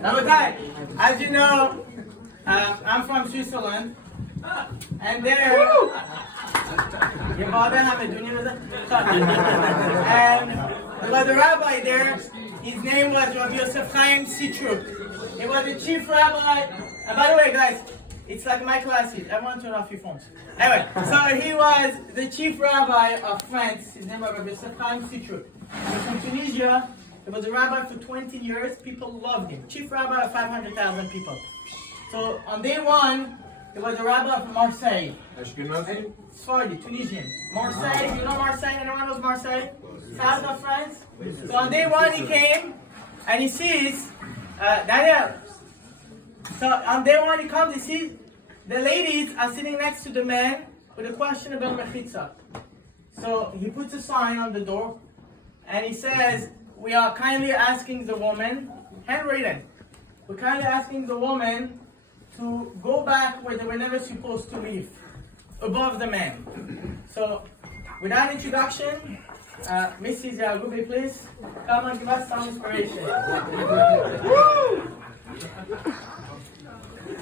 Rabotai, as you know, I'm from Switzerland, and there, and there was a rabbi there. His name was Rabbi Yosef Haim. He was the chief rabbi. And by the way, guys, it's like my classes. Everyone turn off your phones. Anyway, so he was the chief rabbi of France. His name was Rabbi Yosef Haim. He was from Tunisia. He was a rabbi for 20 years. People loved him. Chief rabbi of 500,000 people. So on day one, he was a rabbi from Marseille. Sorry, Tunisian. Marseille, you know Marseille? Anyone knows Marseille? South of France. So on day one he came and he sees Daniel. So on day one he comes, he sees the ladies are sitting next to the men with a question about mechitza. So he puts a sign on the door and he says, we are kindly asking the woman, handwritten, we're kindly asking the woman to go back where they were never supposed to live, above the men. So without introduction, Mrs. Yaghoubi, please come and give us some inspiration. I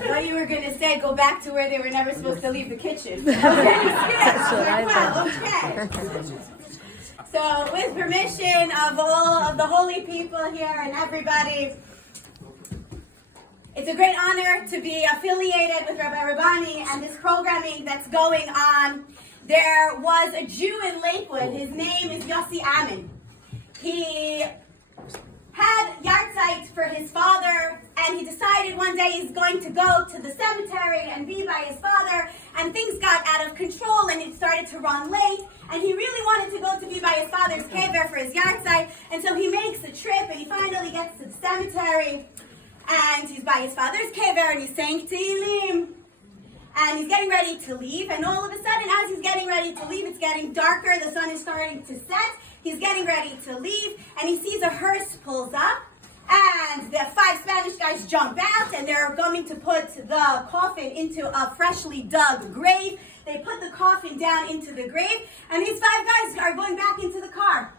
thought you were going to say go back to where they were never supposed to leave the kitchen. Okay. So with permission of all of the holy people here and everybody, it's a great honor to be affiliated with Rabbi Rabbani and this programming that's going on. There was a Jew in Lakewood. His name is Yosef. He had yahrzeit for his father, and he decided one day he's going to go to the cemetery and be by his father, and things got out of control, and it started to run late, and he really wanted to go to be by his father's kever for his yahrzeit, and so he makes the trip, and he finally gets to the cemetery, and he's by his father's kever, and he's saying Tehillim, and he's getting ready to leave, and all of a sudden, as he's getting ready to leave, it's getting darker, the sun is starting to set, he's getting ready to leave, and he sees a hearse pulls up, and the 5 Spanish guys jump out, and they're going to put the coffin into a freshly dug grave. They put the coffin down into the grave, and these 5 guys are going back into the car.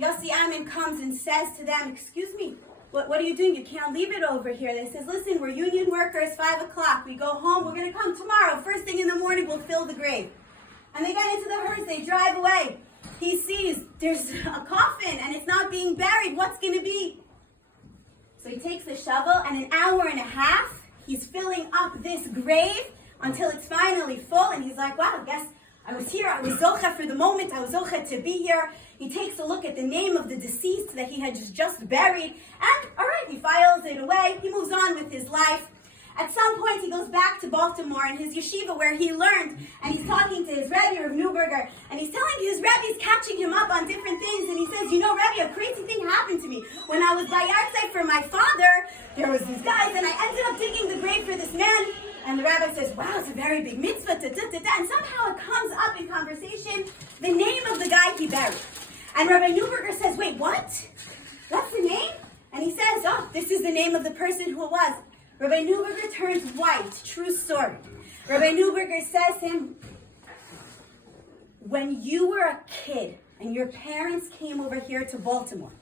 Yossi Amin comes and says to them, excuse me, what are you doing? You can't leave it over here. They says, listen, we're union workers, 5 o'clock. We go home, we're going to come tomorrow. First thing in the morning, we'll fill the grave. And they get into the hearse, they drive away. He sees there's a coffin, and it's not being buried. What's going to be? So he takes the shovel, and an hour and a half, he's filling up this grave until it's finally full, and he's like, wow, I guess I was here, I was zocha for the moment, I was zocha to be here. He takes a look at the name of the deceased that he had just buried, and all right, he files it away, he moves on with his life. At some point, he goes back to Baltimore in his yeshiva where he learned, and he's talking to his Rebbe of Neuberger, and he's telling his Rebbe's catching him up on different things, and he says, you know, Rebbe, a crazy thing happened to me. When I was by yahrzeit for my father, there was these guys, and I ended up digging the grave for this man, and the rabbi says, wow, it's a very big mitzvah, and somehow it comes up in conversation, the name of the guy he buried. And Rabbi Neuberger says, wait, what? That's the name? And he says, oh, this is the name of the person who it was. Rabbi Neuberger turns white. True story. Rabbi Neuberger says to him, when you were a kid and your parents came over here to Baltimore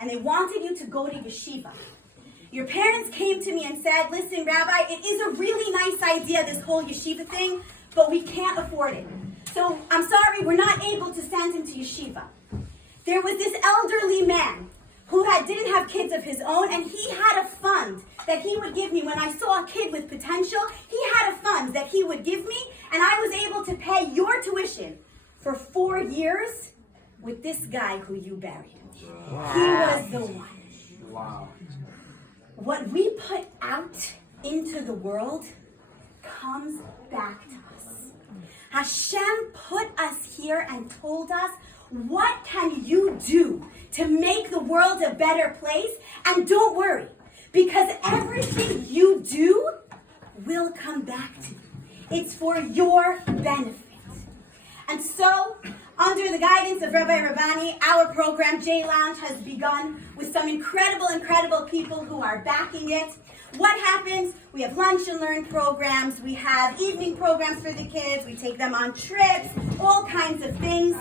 and they wanted you to go to yeshiva, your parents came to me and said, listen, Rabbi, it is a really nice idea, this whole yeshiva thing, but we can't afford it. So I'm sorry, we're not able to send him to yeshiva. There was this elderly man who didn't have kids of his own, and he had a fund that he would give me. When I saw a kid with potential, he had a fund that he would give me, and I was able to pay your tuition for 4 years with this guy who you buried. Wow. He was the one. Wow. What we put out into the world comes back to us. Hashem put us here and told us, what can you do to make the world a better place? And don't worry, because everything you do will come back to you. It's for your benefit. And so, under the guidance of Rabbi Rabbani, our program, JLounge, has begun with some incredible people who are backing it. What happens? We have lunch and learn programs, we have evening programs for the kids, we take them on trips, all kinds of things.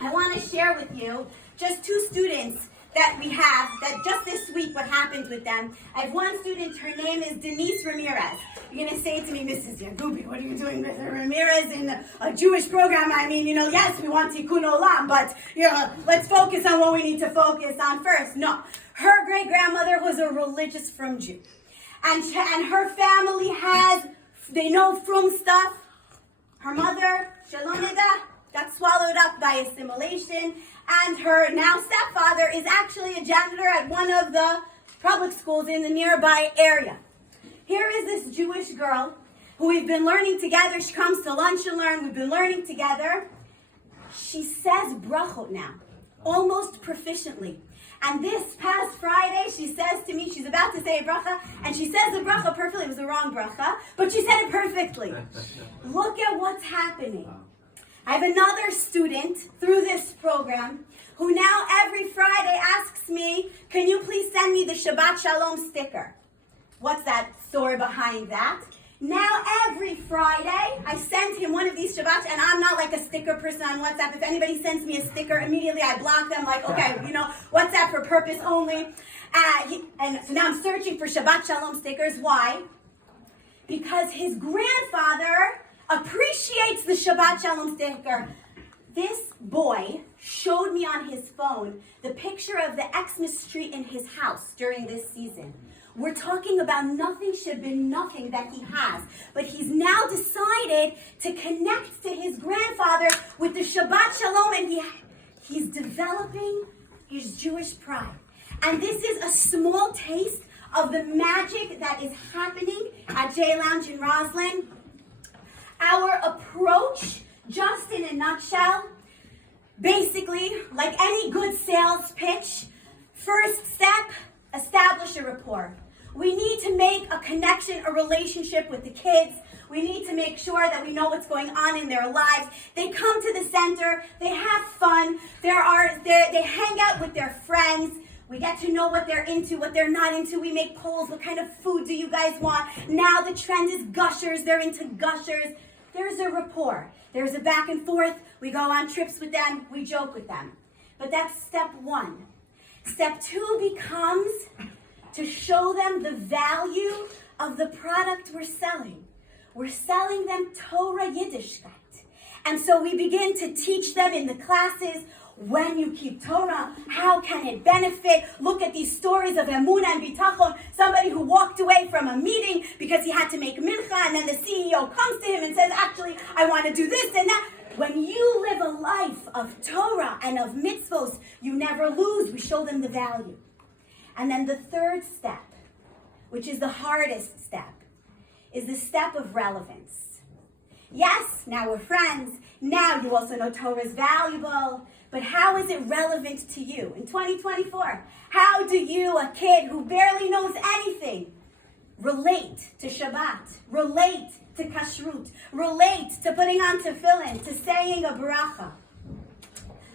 I want to share with you just 2 students that we have, that just this week what happened with them. I have one student, her name is Denise Ramirez. You're going to say to me, Mrs. Yaghoubi, what are you doing with Ramirez in a Jewish program? I mean, yes, we want Tikkun Olam, but, let's focus on what we need to focus on first. No, her great-grandmother was a religious frum Jew. And her family they know frum stuff. Her mother, Shalom Nida, got swallowed up by assimilation, and her now stepfather is actually a janitor at one of the public schools in the nearby area. Here is this Jewish girl who we've been learning together. She comes to lunch and learn. We've been learning together. She says brachot now, almost proficiently. And this past Friday, she says to me, she's about to say a bracha, and she says the bracha perfectly. It was the wrong bracha, but she said it perfectly. Look at what's happening. I have another student through this program who now every Friday asks me, can you please send me the Shabbat Shalom sticker? What's that story behind that? Now every Friday, I send him one of these Shabbats, and I'm not like a sticker person on WhatsApp. If anybody sends me a sticker, immediately I block them, like, okay, WhatsApp for purpose only. And so now I'm searching for Shabbat Shalom stickers. Why? Because his grandfather appreciates the Shabbat Shalom sticker. This boy showed me on his phone the picture of the Xmas tree in his house during this season. We're talking about nothing should be nothing that he has. But he's now decided to connect to his grandfather with the Shabbat Shalom, and he's developing his Jewish pride. And this is a small taste of the magic that is happening at JLounge in Roslyn. Our approach, just in a nutshell, basically, like any good sales pitch, first step, establish a rapport. We need to make a connection, a relationship with the kids. We need to make sure that we know what's going on in their lives. They come to the center, they have fun, they hang out with their friends. We get to know what they're into, what they're not into. We make polls. What kind of food do you guys want? Now the trend is gushers. They're into gushers. There's a rapport. There's a back and forth. We go on trips with them. We joke with them. But that's step one. Step two becomes to show them the value of the product we're selling. We're selling them Torah Yiddishkeit. And so we begin to teach them in the classes, when you keep Torah, how can it benefit? Look at these stories of Emunah and Bitachon, somebody who walked away from a meeting because he had to make mincha, and then the CEO comes to him and says, actually, I want to do this and that. When you live a life of Torah and of mitzvos, you never lose. We show them the value. And then the third step, which is the hardest step, is the step of relevance. Yes, now we're friends. Now you also know Torah is valuable. But how is it relevant to you in 2024? How do you, a kid who barely knows anything, relate to Shabbat, relate to kashrut, relate to putting on tefillin, to saying a bracha?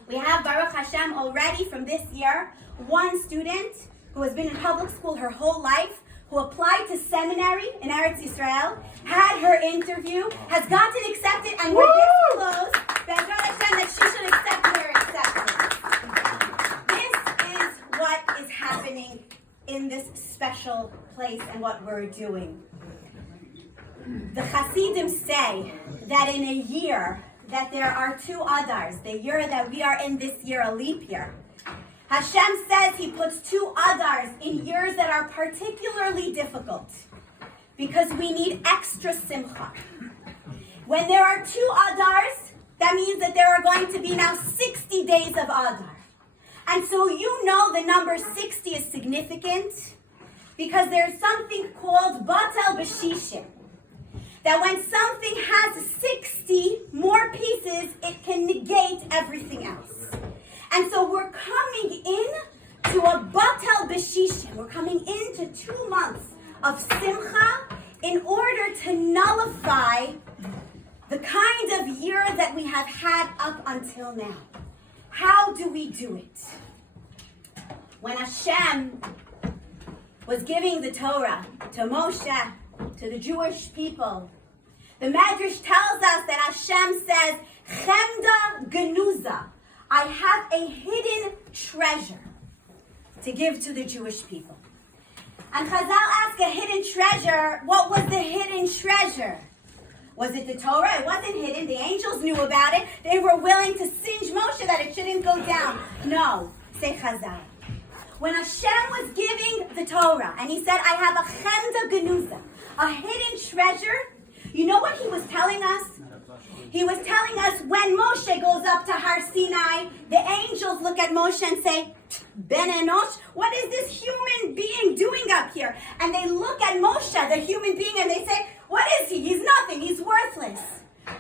We have, Baruch Hashem, already from this year, one student who has been in public school her whole life, who applied to seminary in Eretz Yisrael, had her interview, has gotten accepted, and we're this close, Baruch Hashem, that she should accept her acceptance. This is what is happening in this special place and what we're doing. The Hasidim say that in a year, that there are two Adars, the year that we are in this year, a leap year. Hashem says he puts two Adars in years that are particularly difficult because we need extra simcha. When there are two Adars, that means that there are going to be now 60 days of Adar. And so you know the number 60 is significant because there's something called Batel B'Shishim. That when something has 60 more pieces, it can negate everything else. And so we're coming in to a Batel B'Shishim. We're coming into 2 months of Simcha in order to nullify the kind of year that we have had up until now. How do we do it? When Hashem was giving the Torah to Moshe, to the Jewish people, the Medrash tells us that Hashem says, Chemda Genuza, I have a hidden treasure. to give to the Jewish people. And Chazal ask a hidden treasure. What was the hidden treasure? Was it the Torah? It wasn't hidden. The angels knew about it. They were willing to singe Moshe that it shouldn't go down. No, say Chazal. When Hashem was giving the Torah, and he said, I have a chemda genuza, a hidden treasure, you know what he was telling us? He was telling us when Moshe goes up to Har Sinai, the angels look at Moshe and say, Ben Enosh, what is this human being doing up here? And they look at Moshe, the human being, and they say, what is he? He's nothing. He's worthless.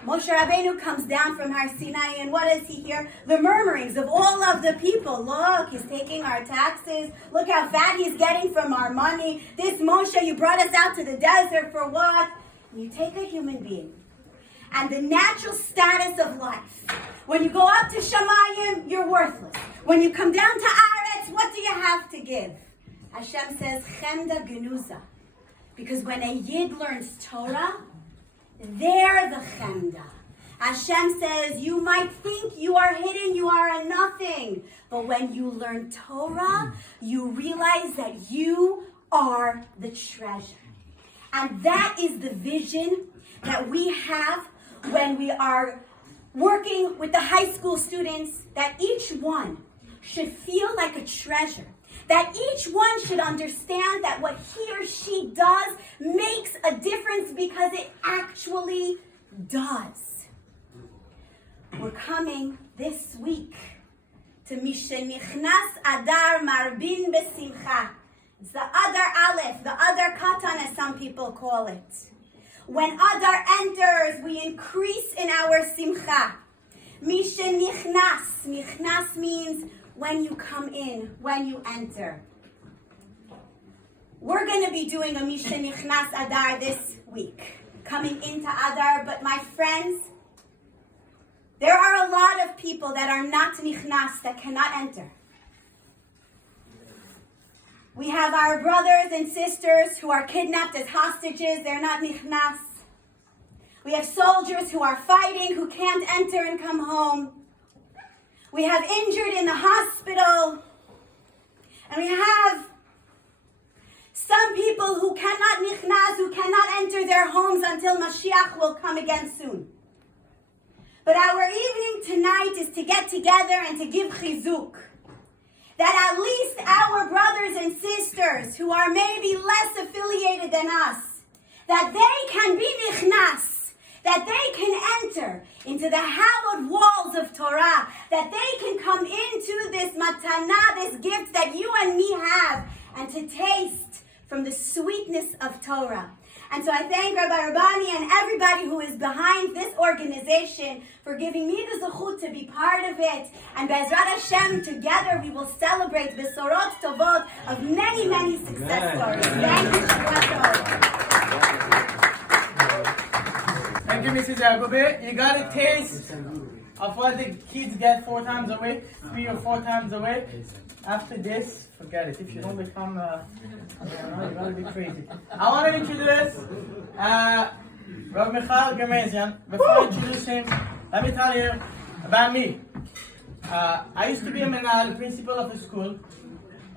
Moshe Rabbeinu comes down from Har Sinai, and what does he hear? The murmurings of all of the people. Look, he's taking our taxes. Look how fat he's getting from our money. This Moshe, you brought us out to the desert for what? And you take a human being and the natural status of life. When you go up to Shamayim, you're worthless. When you come down to Aretz, what do you have to give? Hashem says, Chemda Genuza. Because when a Yid learns Torah, they're the Chemda. Hashem says, you might think you are hidden, you are a nothing. But when you learn Torah, you realize that you are the treasure. And that is the vision that we have when we are working with the high school students, that each one should feel like a treasure. That each one should understand that what he or she does makes a difference because it actually does. We're coming this week to Mishenichnas Adar Marbin Besimcha. It's the Adar Aleph, the Adar Katan as some people call it. When Adar enters, we increase in our Simcha. Mishenichnas. Nichnas means when you come in, when you enter. We're going to be doing a Mishenichnas Adar this week, coming into Adar, but my friends, there are a lot of people that are not Nichnas, that cannot enter. We have our brothers and sisters who are kidnapped as hostages. They're not nichnas. We have soldiers who are fighting, who can't enter and come home. We have injured in the hospital. And we have some people who cannot nichnas, who cannot enter their homes until Mashiach will come again soon. But our evening tonight is to get together and to give chizuk. That at least our brothers and sisters who are maybe less affiliated than us, that they can be nichnas, that they can enter into the hallowed walls of Torah, that they can come into this matana, this gift that you and me have, and to taste from the sweetness of Torah. And so I thank Rabbi Rabbani and everybody who is behind this organization for giving me the zechut to be part of it. And Be'ezrat Hashem, together we will celebrate Besorot Tovot of many, many success stories. Thank you, Shabbat. Thank you, Mrs. Yaghoubi. You got a taste of what the kids get 4 times a week, 3 or 4 times a week. After this, forget it. If you don't become, you're gonna be crazy. I want to introduce Michoel Ghermezian. Before I introduce him, let me tell you about me. I used to be a menal, principal of a school,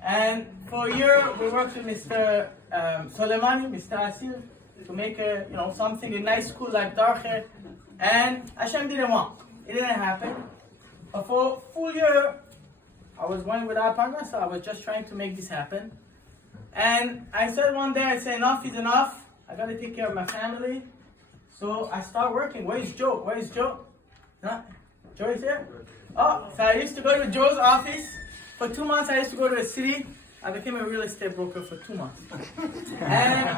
and for a year we worked with Mr. Soleimani, Mr. Asir, to make a something, a nice school like Darche, and Hashem didn't want. It didn't happen. But for a full year, I was going without partner, so I was just trying to make this happen. And I said one day, I said, enough is enough. I got to take care of my family. So I start working. Where is Joe? Where is Joe? Huh? Joe is here? Oh, so I used to go to Joe's office. For 2 months, I used to go to the city. I became a real estate broker for 2 months. And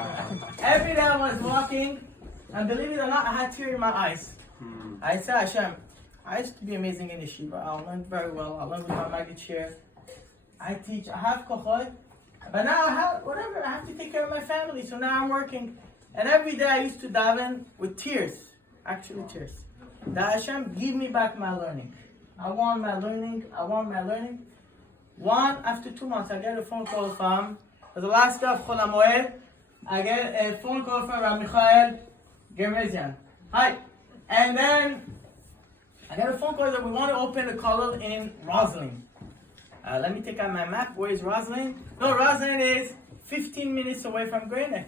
every day I was walking, and believe it or not, I had tears in my eyes. I said, Hashem, I used to be amazing in the Yeshiva. I learned very well. I learned with my Magid chair. I teach. I have kochot. But now I have, whatever. I have to take care of my family. So now I'm working. And every day I used to daven with tears. Actually tears. That Hashem, give me back my learning. I want my learning. I want my learning. After 2 months, I get a phone call from, for the last day of Chol HaMoed, I get a phone call from Rabbi Michoel Ghermezian. Hi. And then I got a phone call that we want to open a kollel in Roslyn. Let me take out my map. Where is Roslyn? No, Roslyn is 15 minutes away from Greenock.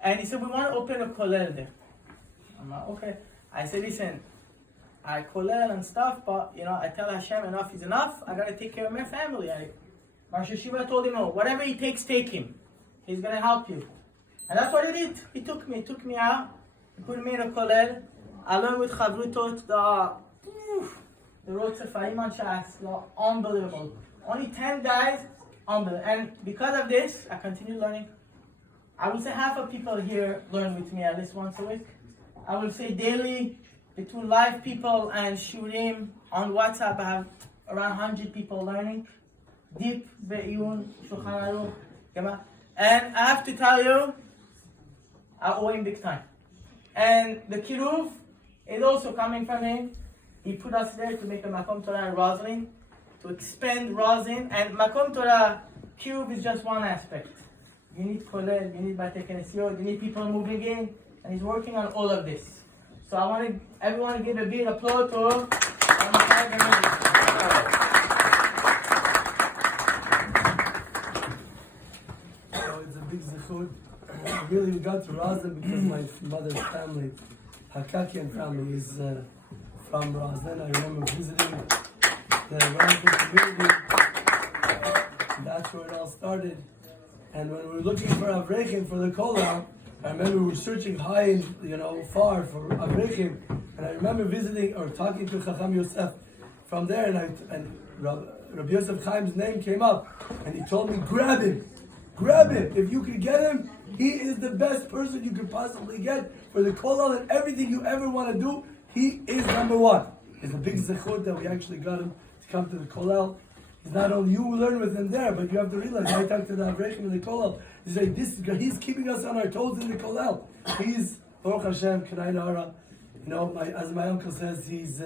And he said, we want to open a kollel there. I'm like, okay. I said, listen, I kollel and stuff, but I tell Hashem enough is enough. I got to take care of my family. Rosh Hashiva told him, no, whatever he takes, take him. He's going to help you. And that's what he did. He took me out. He put me in a kollel. I learned with Chavrutot, the road to Haim and Shas, unbelievable. Only 10 guys, unbelievable. And because of this, I continue learning. I would say half of people here learn with me at least once a week. I would say daily, between live people and shurim on WhatsApp, I have around 100 people learning. Deep, Be'iyun, Shulchan Aruch, Gema. And I have to tell you, I owe him big time. And the Kiruv is also coming from him. He put us there to make a Makom Torah in Roslyn, to expand Roslyn. And Makom Torah Kiruv is just one aspect. You need kollel, you need Bate Knesiyot, you need people moving in, and he's working on all of this. So I want everyone to give a big applause to It's a big zechut. Really, we got to Roslyn because my mother's family, Hakakian family, is from Roslyn. I remember visiting the Roslyn community. That's where it all started. And when we were looking for Avrechim for the Kollel, I remember we were searching high and far for Avrechim. And I remember visiting or talking to Chacham Yosef from there, and Rabbi Yosef Chaim's name came up, and he told me, grab him. If you could get him, he is the best person you could possibly get for the Kollel and everything you ever want to do. He is number one. It's a big zechut that we actually got him to come to the Kollel. It's not only you learn with him there, but you have to realize, I talk to the Avrechim in the Kollel, they say, he's keeping us on our toes in the Kollel. He's, Baruch Hashem, K'nai Nara. As my uncle says, he's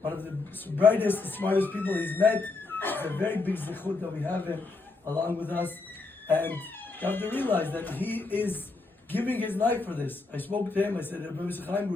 one of the brightest, smartest people he's met. It's a very big zechut that we have him along with us. And you have to realize that he is giving his life for this. I spoke to him, I said, Rabbi Haim,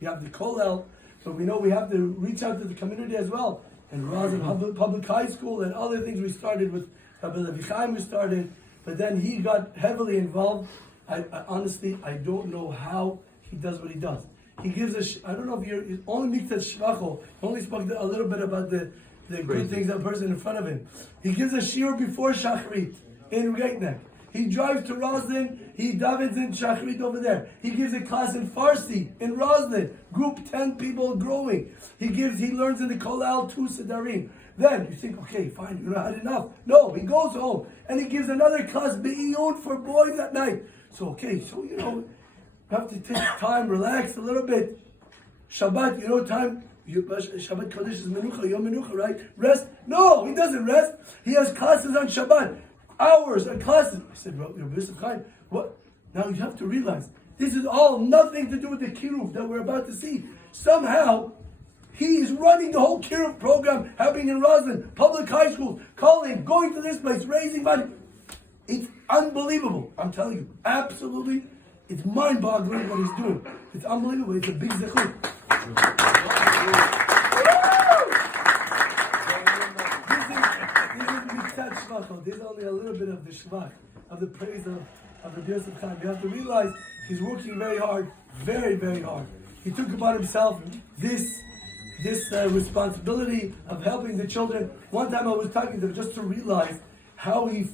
we have the Kollel, but we know we have to reach out to the community as well. And Roslyn Public High School and other things we started with, Rabbi Levi Chaim we started, but then he got heavily involved. I honestly, I don't know how he does what he does. He gives us, I don't know if you're, only Miktat Shvacho, only spoke a little bit about the good things of the person in front of him. He gives a shiur before Shachrit in Greitneck. He drives to Roslyn, he davens in Shachrit over there. He gives a class in Farsi in Roslyn, group 10 people growing. He learns in the Kollel 2 Sedarim. Then you think, okay, fine, you had enough. No, he goes home and he gives another class Be'iyun for boys at night. So you have to take time, relax a little bit. Shabbat, time. Shabbat Kodesh is Menucha, Yom Menucha, right? Rest? No, he doesn't rest. He has classes on Shabbat. Hours and classes. I said, Yosef Chaim, what? Now you have to realize, this is all nothing to do with the Kiruv that we're about to see. Somehow, he is running the whole Kiruv program happening in Roslyn, public high schools, calling, going to this place, raising money. It's unbelievable. I'm telling you, absolutely, it's mind-boggling what he's doing. It's unbelievable. It's a big zechut. There's only a little bit of the shvach, of the praise of the Yosef Chaim. You have to realize he's working very hard, very, very hard. He took upon himself this responsibility of helping the children. One time I was talking to him just to realize how he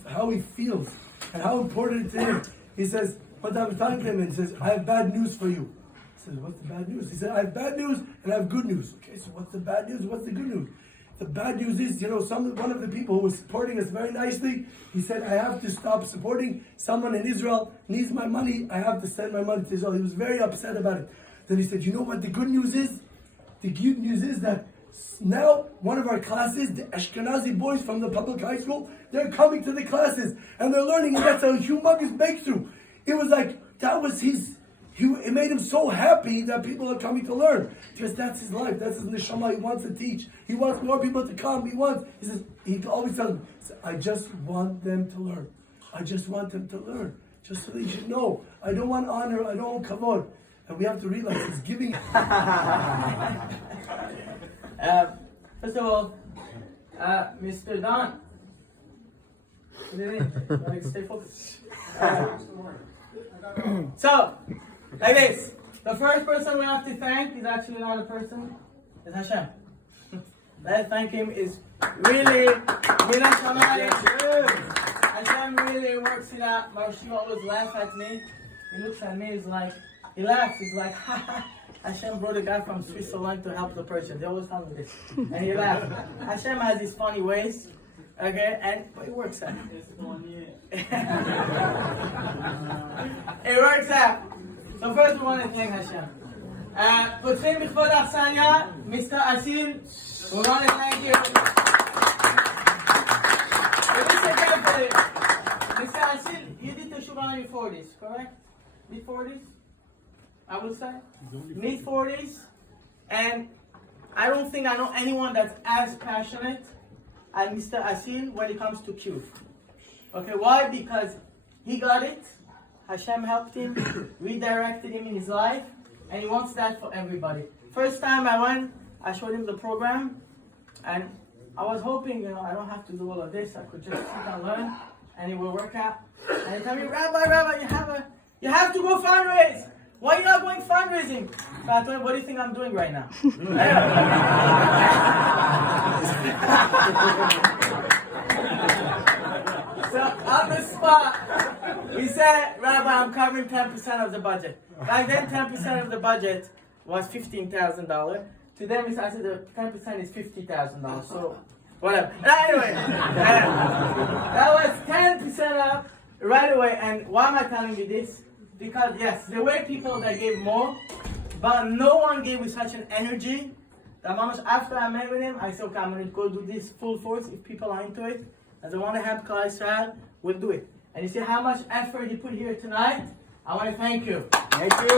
feels and how important it is to him. He says, one time I was talking to him and he says, I have bad news for you. I said, what's the bad news? He said, I have bad news and I have good news. Okay, so what's the bad news? What's the good news? The bad news is, one of the people who was supporting us very nicely, he said, I have to stop supporting someone in Israel, needs my money, I have to send my money to Israel. He was very upset about it. Then he said, you know what the good news is? The good news is that now one of our classes, the Ashkenazi boys from the public high school, they're coming to the classes and they're learning, and that's a humongous breakthrough. It was like, it made him so happy that people are coming to learn. Because that's his life, that's his neshama. He wants to teach. He wants more people to come. He always tells them, I just want them to learn. I just want them to learn. Just so they should know. I don't want honor, I don't want kavod. And we have to realize he's giving. First of all, Mr. Don, Stay focused. So, like this. The first person we have to thank is actually not a person. It's Hashem. Let's thank him. Is really Hashem really works it out. Marshima always laughs at me. He looks at me. He laughs. He's like, ha ha. Hashem brought a guy from Switzerland to help the person. They always tell me this. And he laughs. Hashem has these funny ways. Okay, but it works out. It works out. So first we want to thank Hashem. פותחים בכבוד האכסניה, Mr. Asil, we want to thank you. Mr. Asil, you did the Shuvah in your 40s, correct? Mid-40s? I would say? Mid-40s. And I don't think I know anyone that's as passionate as Mr. Asil when it comes to Kiruv. Okay, why? Because he got it. Hashem helped him, redirected him in his life, and he wants that for everybody. First time I went, I showed him the program, and I was hoping, I don't have to do all of this. I could just sit and learn, and it will work out. And he told me, Rabbi, you have to go fundraise. Why are you not going fundraising? So I told him, what do you think I'm doing right now? So on the spot, he said, Rabbi, I'm covering 10% of the budget. Back then, 10% of the budget was $15,000. To them, I said the 10% is $50,000. So, whatever. Anyway, that was 10% up right away. And why am I telling you this? Because yes, there were people that gave more, but no one gave with such an energy. That after I met with him, I said, okay, I'm going to go do this full force if people are into it. As I want to help Klal Yisrael, we'll do it. And you see how much effort you put here tonight? I want to thank you. Thank you.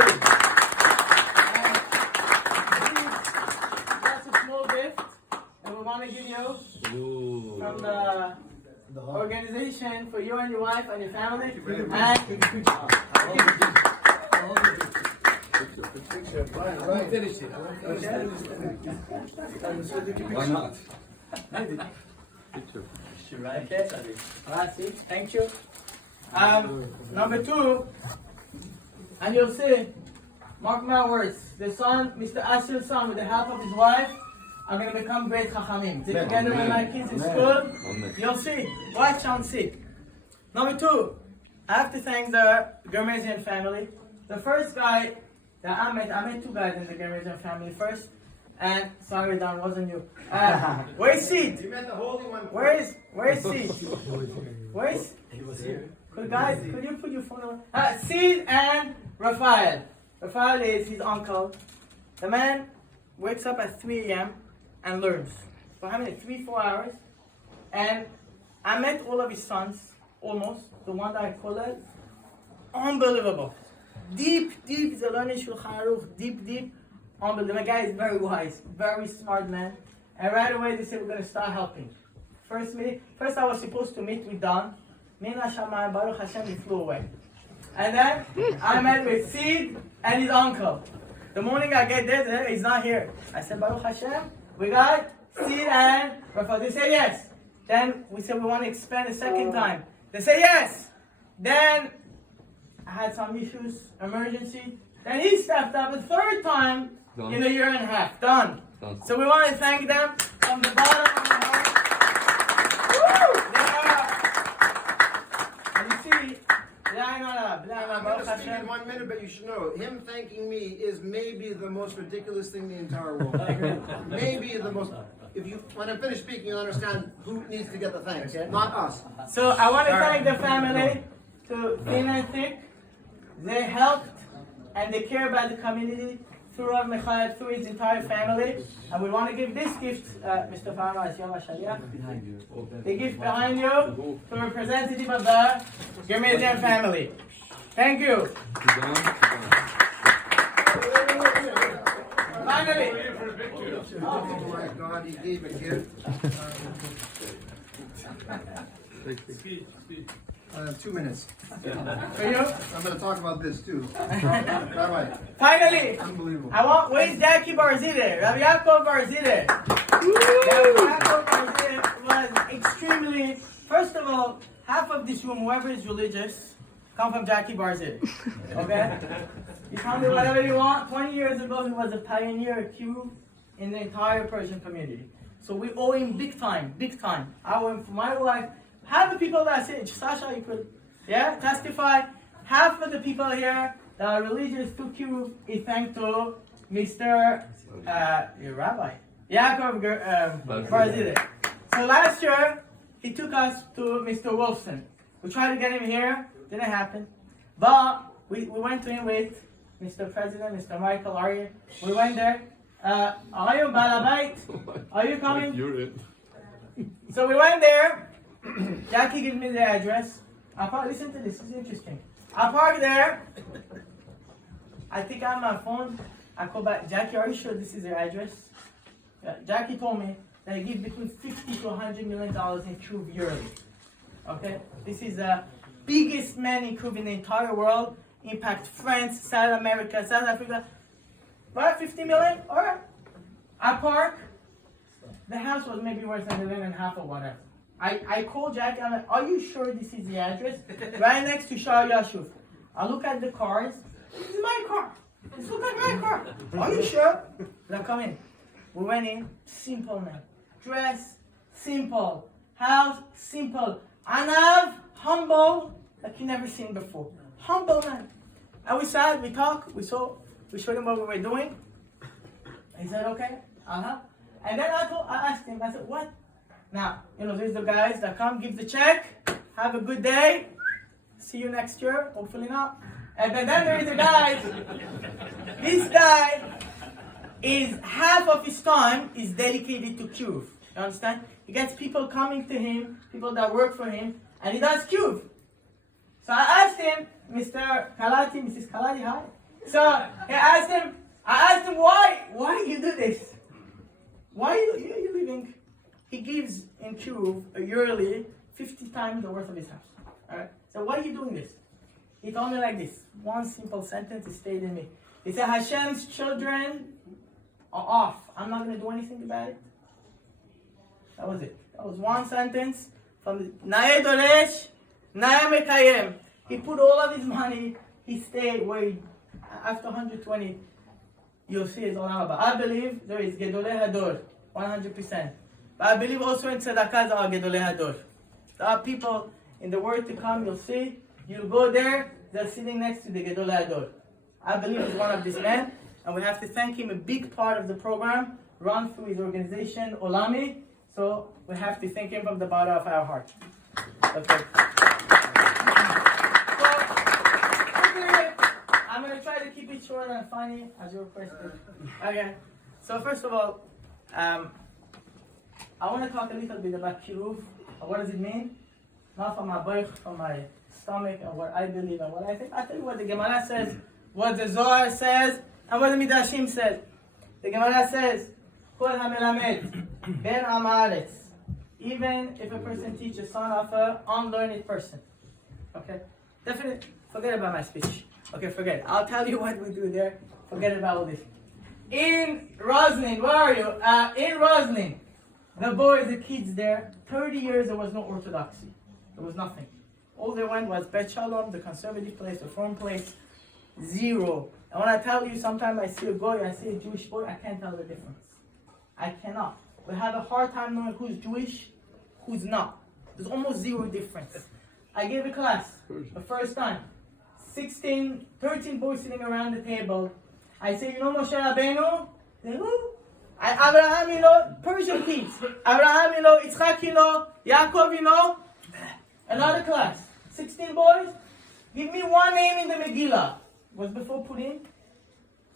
That's a small gift, and we want to give you from the organization for you and your wife and your family. And Why not? Okay. Thank you. Number 2, and you'll see, mark my words, the son, Mr. Asil's son, with the help of his wife, are going to become great chachamim. Together with my kids in school, you'll see. Watch and see. Number 2, I have to thank the Ghermezian family. The first guy that I met 2 guys in the Ghermezian family first. And sorry, Don, wasn't you. Where's Sid? You met the Holy One. Where's Sid? Where's? He was here. Guys, could you put your phone on? Sid and Raphael. Raphael is his uncle. The man wakes up at 3 a.m. and learns. For how many? 3-4 hours. And I met all of his sons, almost. The one that I call it. Unbelievable. Deep, the learning Shulchan Aruch, deep. Unbelievable. The guy is very wise, very smart man. And right away they said we're going to start helping. First I was supposed to meet with Don. Mina Shammai Baruch Hashem, he flew away. And then I met with Sid and his uncle. The morning I get there, he's not here. I said, Baruch Hashem, we got Sid and Raphael. They say yes. Then we said we want to expand a second time. They say yes. Then I had some issues, emergency. Then he stepped up a third time in a year and a half. Done. So we want to thank them from the bottom of our heart. And you see, I'm going to speak in 1 minute, but you should know, him thanking me is maybe the most ridiculous thing in the entire world. Maybe the most. When I finish speaking, you'll understand who needs to get the thanks, not us. So I want to thank the family, to thin and thick. They helped and they care about the community through Rav Michoel, through his entire family. And we want to give this gift, Mr. Farmer, as Yom HaShaliach. The gift behind you to the representative of the Ghermezian family. Thank you. Finally. Oh my God, he gave a gift. 2 minutes. For you? I'm going to talk about this too. Rabbi. Finally. Unbelievable. Where's Jackie Barzide? Rabbi Yaakov Barzide. Rabbi Yaakov Barzide was extremely, first of all, half of this room, whoever is religious, come from Jackie Barzil. Okay? You tell me whatever you want. 20 years ago, he was a pioneer, a Kiruv in the entire Persian community. So we owe him big time, big time. I owe him for my life. Half the people that say, Sasha, you could, testify. Half of the people here that are religious to Kiruv is thanks to Mr. Rabbi Yaakov Barzil. So last year, he took us to Mr. Wolfson. We tried to get him here, didn't happen. But we went to him with Mr. President, Mr. Michoel, are you? We went there. Are you Balabait? Are you coming? You're it. So we went there. Jackie gave me the address. Listen to this is interesting. I parked there. I think I'm on my phone. I call back, Jackie, are you sure this is your address? Jackie told me that he gives between $50 to $100 million in Kiruv yearly. Okay? This is the biggest man in Kiruv in the entire world. Impact France, South America, South Africa. Right? 50 million? Alright. I park. The house was maybe worth $1.5 million or whatever. I called Jackie. I'm like, are you sure this is the address? Right next to Shah Yosef. I look at the cars. This is my car. This looks like my car. Are you sure? Now come in. We went in. Simple man. Dress. Simple. House. Simple. Anav. Humble. Like you never seen before. Humble man. And we sat. We talked. We showed him what we were doing. He said, okay. And then I asked him. I said, what? Now, there's the guys that come, give the check, have a good day, see you next year, hopefully not. And then there is the guys. This guy is half of his time is dedicated to Kiruv. You understand? He gets people coming to him, people that work for him, and he does Kiruv. So I asked him, Mr. Kalati, Mrs. Kalati, hi. So I asked him why you do this? Why are you living? He gives in Kiruv a yearly 50 times the worth of his house. Alright? So why are you doing this? He told me like this. One simple sentence, it stayed in me. He said, Hashem's children are off. I'm not going to do anything about it. That was it. That was one sentence from Nae Doresh, Nae Mekayem. He put all of his money. He stayed where after 120, you'll see his olam haba. I believe there is Gedolei Hador, 100%. But I believe also in tzedakah are Gedolei Hador. There are people in the world to come, you'll see, you'll go there, they're sitting next to the Gedolei Hador. I believe he's one of these men, and we have to thank him. A big part of the program run through his organization, Olami, so we have to thank him from the bottom of our heart. Okay. I'm going to try to keep it short and funny as you requested. Okay. So first of all, I want to talk a little bit about Kiruv. What does it mean? Not from my boich, from my stomach, and what I believe and what I think. I'll tell you what the Gemara says, what the Zohar says, and what the Midrashim says. The Gemara says, Kol HaMelamed Ben Am Haaretz. Even if a person teaches son of an unlearned person. Okay? Definitely, forget about my speech. Okay, forget it. I'll tell you what we do there. Forget about all this. In Roslin, where are you? In Roslin, the boys, the kids there, 30 years there was no orthodoxy. There was nothing. All they went was Bet Shalom, the conservative place, the foreign place. Zero. And when I tell you, sometimes I see a goy, I see a Jewish boy, I can't tell the difference. I cannot. We have a hard time knowing who's Jewish, who's not. There's almost zero difference. I gave a class the first time. 13 boys sitting around the table. I say, you know Moshe Rabbeinu? They go. Abraham, Persian kids. Abraham, Yitzchak, Yaakov, Another class. 16 boys. Give me one name in the Megillah. Was before Purim.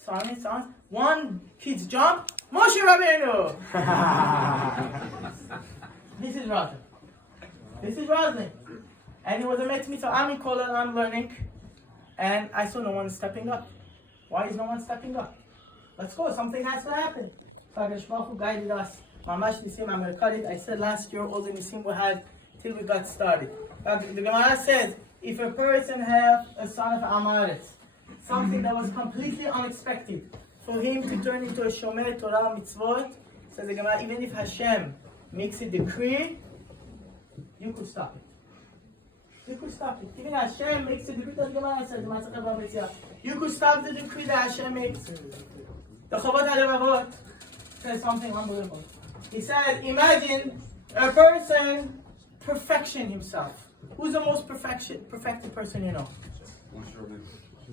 Silence. One kid's jump. Moshe Rabbeinu. This is Roslin. And it was a met mitzvah. I'm in Kollel, I'm learning. And I saw no one stepping up. Why is no one stepping up? Let's go. Something has to happen. So HaKadosh Baruch Hu guided us. Mamash Nisim, I'm going to cut it. I said last year all the Nisim we had till we got started. But the Gemara says, if a person have a son of Am Haaretz, something that was completely unexpected, for him to turn into a Shomer Torah mitzvot, says the Gemara, even if Hashem makes a decree, you could stop it. You could stop it. Even Hashem makes a decree that Gemara says, you could stop the decree that Hashem makes. The Chovot HaLevavot says something unbelievable. He said, imagine a person perfection himself. Who's the most perfected person you know?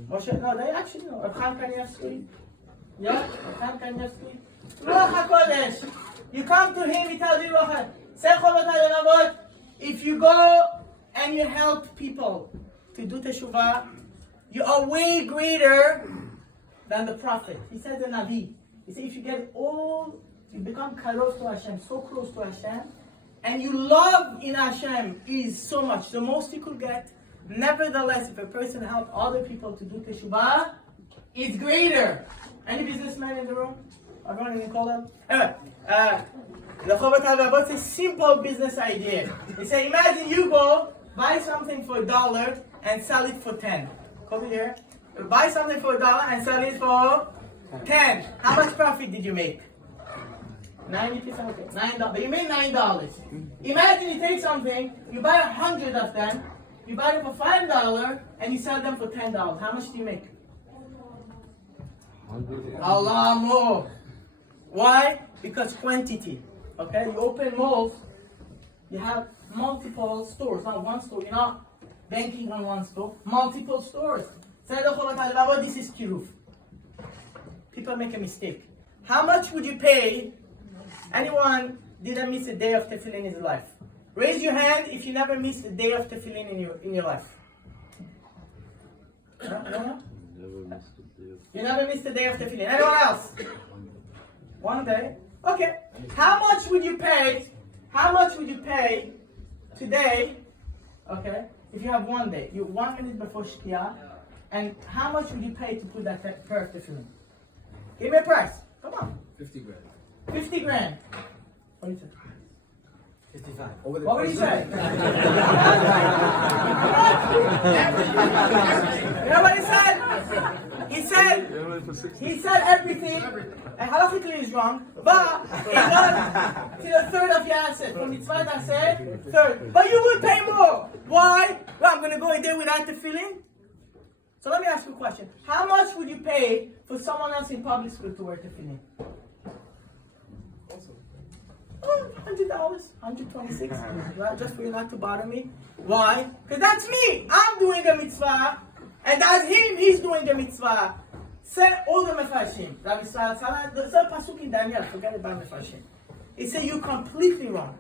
Moshe. No, they actually know. Haim Kanievsky. Yeah? Haim Kanievsky. Ruach HaKodesh. You come to him, he tells you, say Chovot HaLevavot, if you go and you help people to do teshuvah, you are way greater than the prophet. He said the Navi. He said if you you become Kiruv to Hashem, so close to Hashem, and you love in Hashem is so much, the most you could get. Nevertheless, if a person helps other people to do teshuvah, it's greater. Any businessman in the room? Everyone can call them? Anyway, the Chovot HaLevavot is a simple business idea. He said, imagine you go buy something for $1 and sell it for 10. Come here. Buy something for $1 and sell it for 10. How much profit did you make? 90%. Okay. $9. But you made $9. Imagine you take something, you buy 100 of them, you buy them for $5 and you sell them for $10. How much do you make? A lot more. Why? Because quantity. Okay, you open malls, you have multiple stores, not one store. You're not banking on one store. Multiple stores. This is Kiruv. People make a mistake. How much would you pay? Anyone didn't miss a day of tefillin in his life? Raise your hand if you never missed a day of tefillin in your life. No? You never missed a day of tefillin. Anyone else? One day. Okay. How much would you pay? How much would you pay today? Okay. If you have one day, you 1 minute before Shkia, and how much would you pay to put that pair of tefillin? Give me a price. Come on. 50 grand. 50 grand. What do you say? 55. What would you say? You know what he said? He said everything, and halachically is wrong, but it was to the third of your asset. From mitzvah I said, third. But you would pay more. Why? Well, I'm going to go a day without the feeling. So let me ask you a question. How much would you pay for someone else in public school to wear the feeling? $100, $126, right? Just for you not to bother me. Why? Because that's me. I'm doing a mitzvah, and that's him. He's doing the mitzvah. Say all the mefashim. Rabbi Salah, there's a pasuk in Daniel. Forget about mefashim. It says you're completely wrong.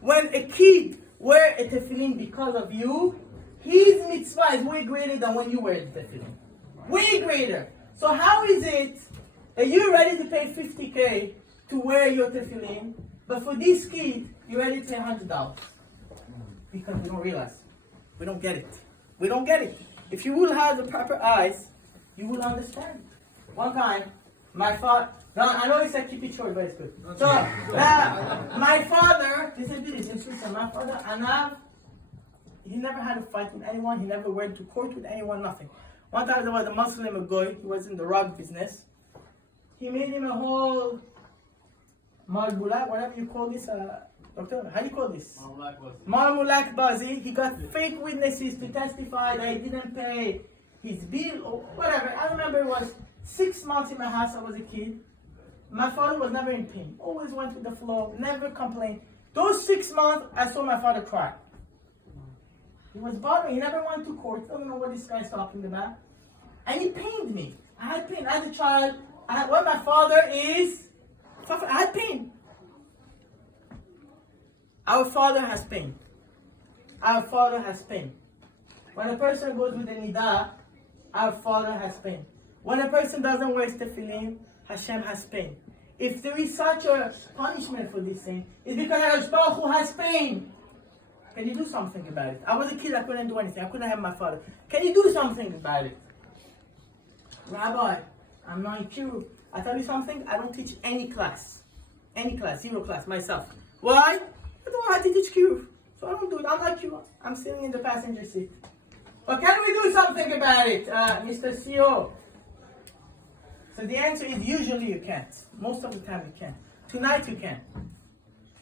When a kid wear a tefillin because of you, his mitzvah is way greater than when you wear the tefillin. Way greater. So how is it that you're ready to pay $50K to wear your tefillin, but for this kid, you're ready to pay $100? Because we don't realize. We don't get it. We don't get it. If you will have the proper eyes, you will understand. One time, my father, I know he said keep it short, but it's good. So, my father, this is interesting. My father, Anav, he never had a fight with anyone. He never went to court with anyone, nothing. One time there was a Muslim, a guy, he was in the rug business. He made him a whole Marbulak, whatever you call this, doctor, how do you call this? Marmulak Bazi. He got fake witnesses to testify that he didn't pay his bill or whatever. I remember it was 6 months in my house, I was a kid. My father was never in pain. Always went with the flow, never complained. Those 6 months, I saw my father cry. He was bothering. He never went to court. I don't know what this guy's talking about. And he pained me. I had pain. As a child, what my father is, I had pain. Our father has pain. Our father has pain. When a person goes with a nidah, our father has pain. When a person doesn't wear tefillin, Hashem has pain. If there is such a punishment for this thing, it's because Hakadosh Baruch Hu has pain. Can you do something about it? I was a kid, I couldn't do anything. I couldn't have my father. Can you do something about it? Rabbi, I'm not in Kiruv. I tell you something, I don't teach any class. Any class, zero class, myself. Why? I don't know how to teach Kiruv. So I don't do it. I'm like you. I'm sitting in the passenger seat. But can we do something about it, Mr. CEO? So the answer is usually you can't. Most of the time you can't. Tonight you can.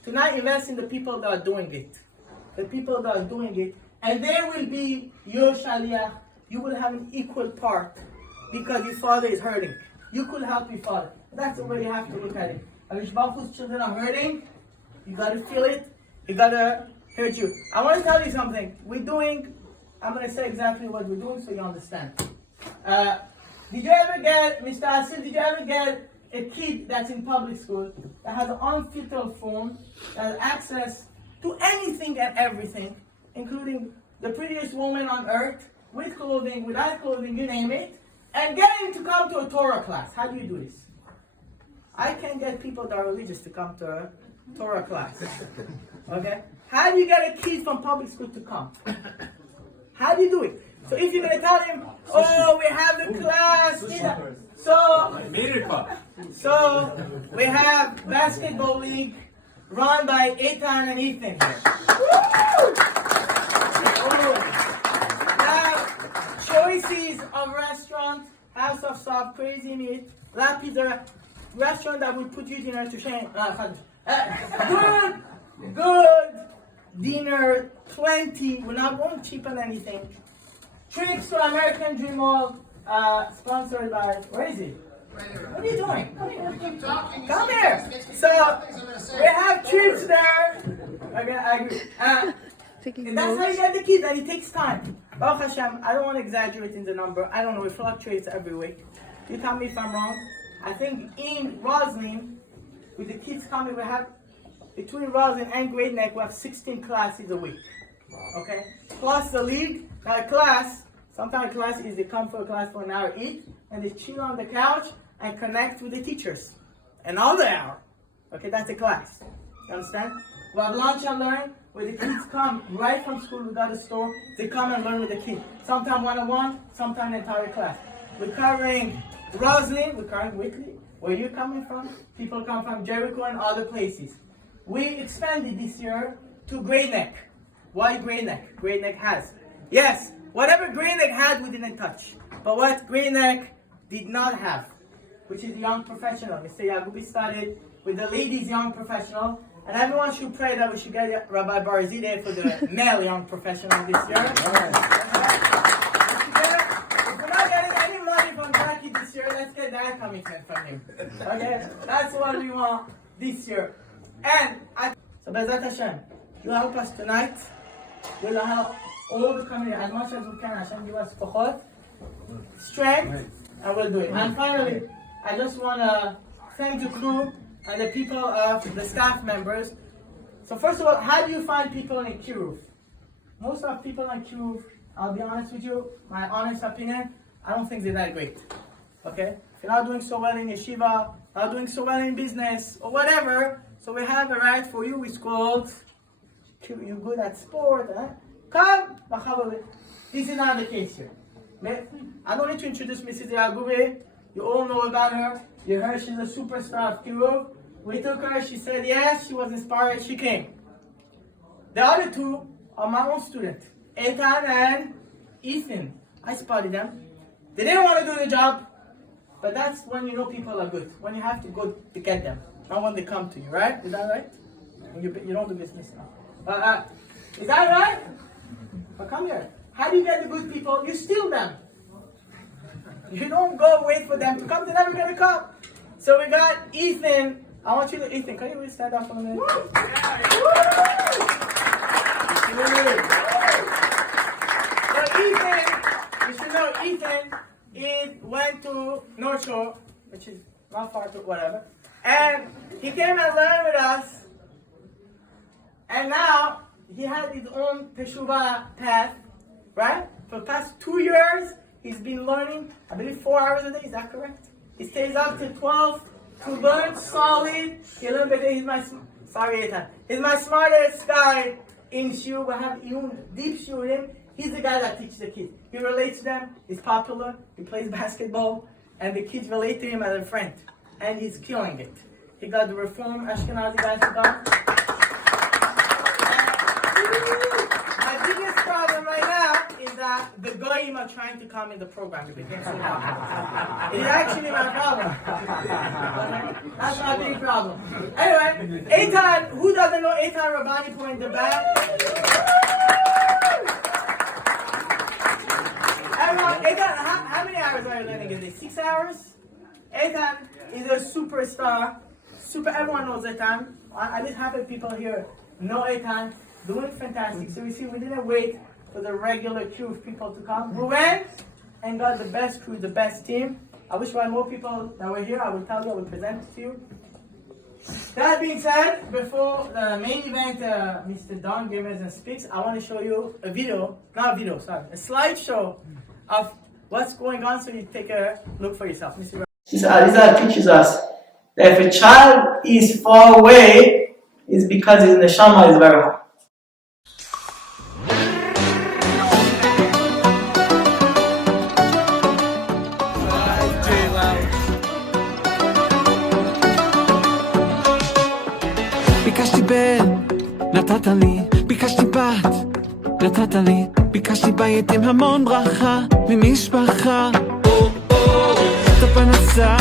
Tonight invest in the people that are doing it. The people that are doing it, and there will be your shaliach. You will have an equal part because your father is hurting. You could help your father. That's the way you have to look at it. If Baruch's children are hurting, you gotta feel it. You gotta hurt you. I want to tell you something. I'm gonna say exactly what we're doing so you understand. Did you ever get, Mr. Asil, did you ever get a kid that's in public school that has an unfiltered phone, that has access to anything and everything, including the prettiest woman on earth, with clothing, without clothing, you name it, and get him to come to a Torah class? How do you do this? I can't get people that are religious to come to a Torah class. Okay? How do you get a kid from public school to come? How do you do it? So if you're going to tell him, oh, we have the class, so we have basketball league run by Eitan and Ethan. Now, choices of restaurants, House of Soft, Crazy Meat, La Pizza, restaurant that would put you dinner to shame. Good dinner, plenty. We're not going cheap on anything. Trips to American Dream Mall, sponsored by, where is he? What are you doing? Come here. So, we have trips there. Okay, I agree. And that's how you get the kids, and it takes time. Baruch Hashem, I don't want to exaggerate in the number. I don't know, it fluctuates every week. You tell me if I'm wrong. I think in Roslyn, with the kids coming, we have, between Roslyn and Great Neck, we have 16 classes a week. Okay? Plus the league, now a class, sometimes a class is they come for a class for an hour, eat, and they chill on the couch and connect with the teachers. Another hour. Okay, that's a class. You understand? We have lunch and learn, where the kids come right from school without a store. They come and learn with the kids. Sometimes one-on-one, sometimes an entire class. We're covering Roslyn, we're covering Whitley. Where you're coming from? People come from Jericho and other places. We expanded this year to Great Neck. Why Great Neck? Great Neck has. Yes, whatever Great Neck had, we didn't touch. But what Great Neck did not have, which is young professional. Mr. Yaghoubi started with the ladies young professional. And everyone should pray that we should get Rabbi Barzideh for the male young professional this year. If we're not getting any money from Jackie this year, let's get that commitment from him. Okay? That's what we want this year. And so Bezat Hashem, you help us tonight. We'll help all the community as much as we can. Hashem give us kochot, strength, and we'll do it. And finally, I just want to thank the crew and the people of the staff members. So first of all, how do you find people in Kiruv? Most of the people in Kiruv, I'll be honest with you, my honest opinion, I don't think they're that great. Okay? If you're not doing so well in yeshiva, not doing so well in business, or whatever, so we have a right for you, it's called, you're good at sport, come, this is not the case here. I don't need to introduce Mrs. Yaghoubi. You all know about her. You heard she's a superstar of Kiruv. We took her, she said yes, she was inspired, she came. The other two are my own students, Eitan and Ethan. I spotted them. They didn't want to do the job, but that's when you know people are good. When you have to go to get them, not when they come to you, right? Is that right? You don't do business now. Is that right? But come here. How do you get the good people? You steal them. You don't go wait for them to come, they're never going to come. So we got Ethan. I want you to, Ethan, can you really stand up for a minute? So Ethan, you should know Ethan, he went to North Shore, which is not far to whatever, and he came and learned with us, and now he had his own Teshuvah path, right? For the past 2 years, he's been learning, I believe 4 hours a day, is that correct? He stays up till 12 to learn solid. He's my smartest guy in Shiur. We have deep Shiur with him. He's the guy that teaches the kids. He relates to them, he's popular, he plays basketball, and the kids relate to him as a friend. And he's killing it. He got the Reform Ashkenazi guys done. My biggest problem right now is that the goyim are trying to come in the program. It's actually my problem. That's my big problem. Anyway, Eitan, who doesn't know Eitan Rabbani in the back? Eitan, how many hours are you learning in this? 6 hours? Eitan is a superstar. Everyone knows Eitan. At least half of people here know Eitan. Doing fantastic. So we didn't wait for the regular Kiruv people to come. We went and got the best crew, the best team. I wish we had more people that were here. I will tell you, I will present it to you. That being said, before the main event, Mr. Don Ghermezian speaks, I want to show you a slideshow of what's going on so you take a look for yourself. Mr. Arizal teaches us that if a child is far away, it's because his neshama is very high. ביקשתי בן, נתת לי, ביקשתי בת, נתת לי, ביקשתי בית עם המון ברכה, ממשפחה, את הפרנסה,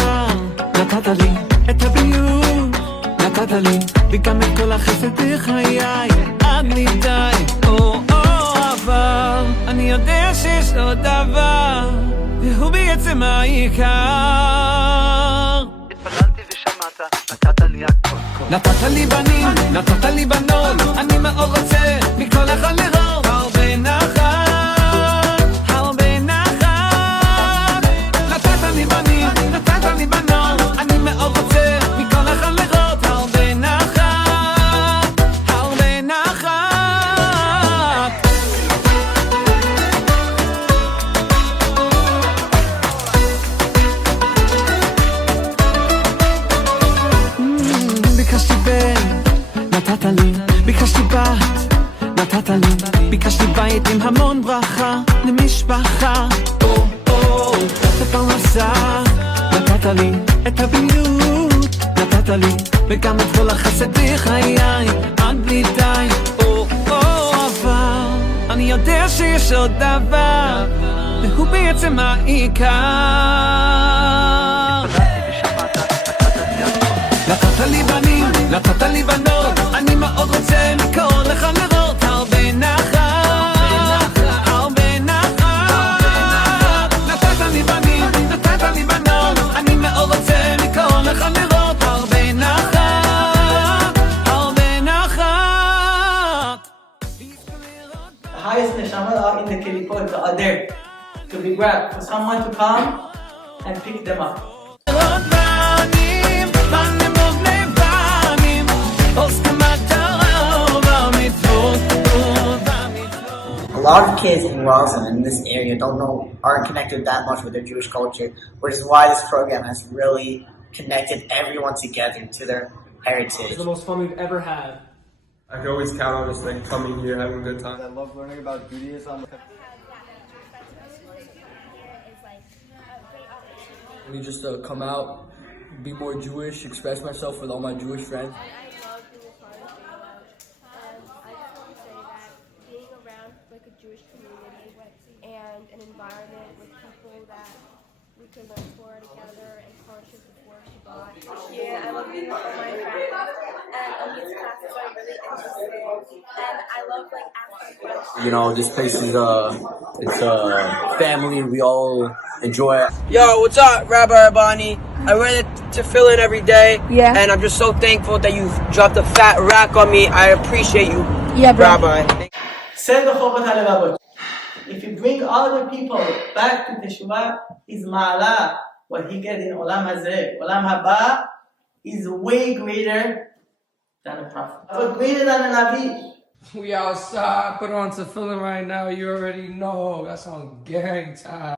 נתת לי, את הבריאות, נתת לי, וגם את כל החסד בחיי, עד לי די, אבל אני יודע שיש עוד דבר, והוא בעצם העיקר. התפללתי ושמעת, נתת לי הכל. נתת לי בנים, נתת לי בנות, אני מאוד רוצה מכל אחד לראות הרבה נחת, הרבה נחת. נתת לי בנים, נתת לי בנות, אני מאוד רוצה מכל אחד לראות הרבה נחת, הרבה נחת. ביקשתי בן, נתת לי, ביקשתי בת, נתת לי, ביקשתי בית עם המון ברכה, למשפחה, את הפרנסה, נתת לי, את הבריאות, נתת לי, וגם את כל החסד בחיי, עד בלי די, אבל אני יודע שיש עוד דבר, והוא בעצם העיקר. נתת לי בנים, נתת לי בנות, אני מאוד רוצה מכל אחד לראות הרבה נחת, הרבה נחת. נתת לי בנים, נתת לי בנות, אני מאוד רוצה מכל אחד לראות הרבה נחת, הרבה נחת. The highest neshamas are in the kilipot, are there to be grabbed for someone to come and pick them up. A lot of kids in Roslyn in this area aren't connected that much with their Jewish culture, which is why this program has really connected everyone together to their heritage. It's the most fun we've ever had. I can always count on this thing, coming here, having a good time. I love learning about Judaism. Me just come out, be more Jewish, express myself with all my Jewish friends. I love being a part of JLounge. I just want to say that being around like a Jewish community and an environment with people that we can learn Torah together and conscious before Shabbat. Yeah, I love being with my friends, and Amit's classes are really interesting, and I love like asking questions. You know, this place is it's a family. We all enjoy it. Yo, what's up, Rabbani? I wear to fill in every day, and I'm just so thankful that you've dropped a fat rack on me. I appreciate you, Rabbi. Send the Chovat HaLevavot. If you bring all the people back to Teshuvah, is Ma'ala. What he gets in Olam Hazeh, Olam Haba, is way greater than a prophet. But greater than a Navi. We outside, put on tefillin right now, you already know. That's on gang time.